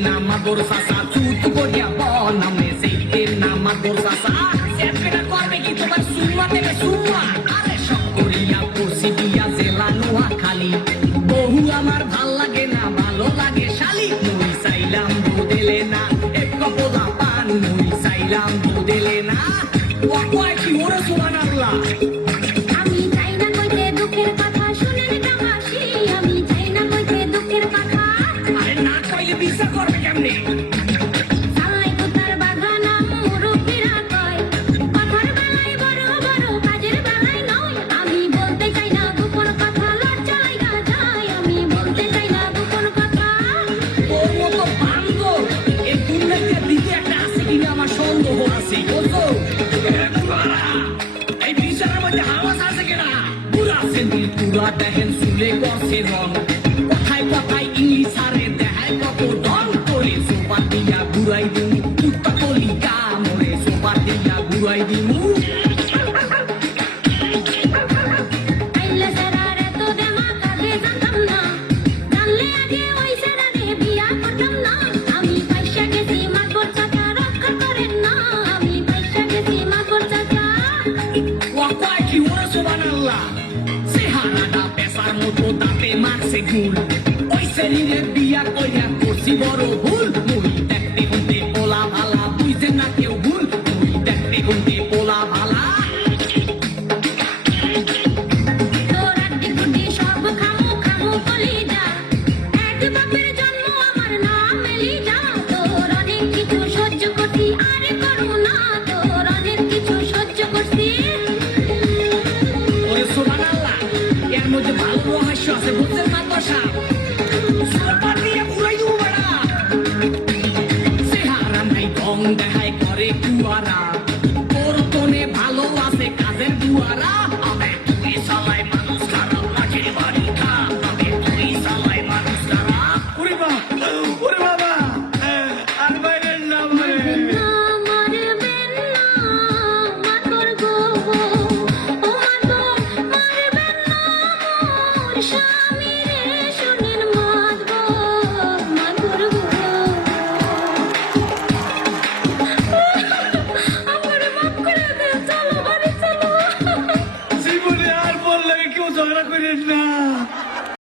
নামাগোর চাচা চুত করিয়া বনামে সেইদিন নামাগোর চাচা সেটা করবে কি তোমার সুম্মা থেকে সুম্মা আরে সব করিয়া পড়ছি দিয়া জেলা নোয়া খালি বহু আমার ভাল লাগে না ভালো লাগে শালি মুই চাইলাম দুদেলে না এক কপলা পান মুই চাইলাম দুদেলে না ও কয় কি ওরে সুবহানাল্লাহ আমি চাই না কইতে দুঃখের কথা শুনেন কামাশি আমি চাই না কইতে দুঃখের কথা আরে না কইলে বিচার করবে কেমনে সালাই কুতার বাগানা মুরব্বিরা কয় কথার বেলায় বড় বড় কাজের বেলায় নয় আমি বলতে চাই না গোপন কথা লজ্জা লাগা যায় আমি বলতে চাই না গোপন কথা তোর মতো বান্দর এই দুনিয়াতে দ্বিতীয় একটা আছে কিনা আমার সন্দেহ আছে বুঝছো এই বিচারের মধ্যে হাওয়া আছে কিনা পুরা সেন্দিল পুরা দেখেন চুলে করছে রং কথায় কথায় ইংলিশ আরে দেখায় কত ডন করে সোপা দিয়া ঘুরাই দিমু কুত্তা কলি কামড়ে সোপা দিয়া ঘুরাই দিমু আইলে সেরারে তো দেমা কাজে জানতাম না জানলে আগে ওই সেরারে বিয়া করতাম না আমি পয়সা গেছি মাগর চাচা রক্ষা করেন না আমি পয়সা গেছি মাগর চাচা ও কয় কি ওরে সুবহানাল্লাহ চেহারাটা পেশার মতো দাঁতে মারছে গুল ওই শরীরে বিয়া কইরা করছি বড় ভুল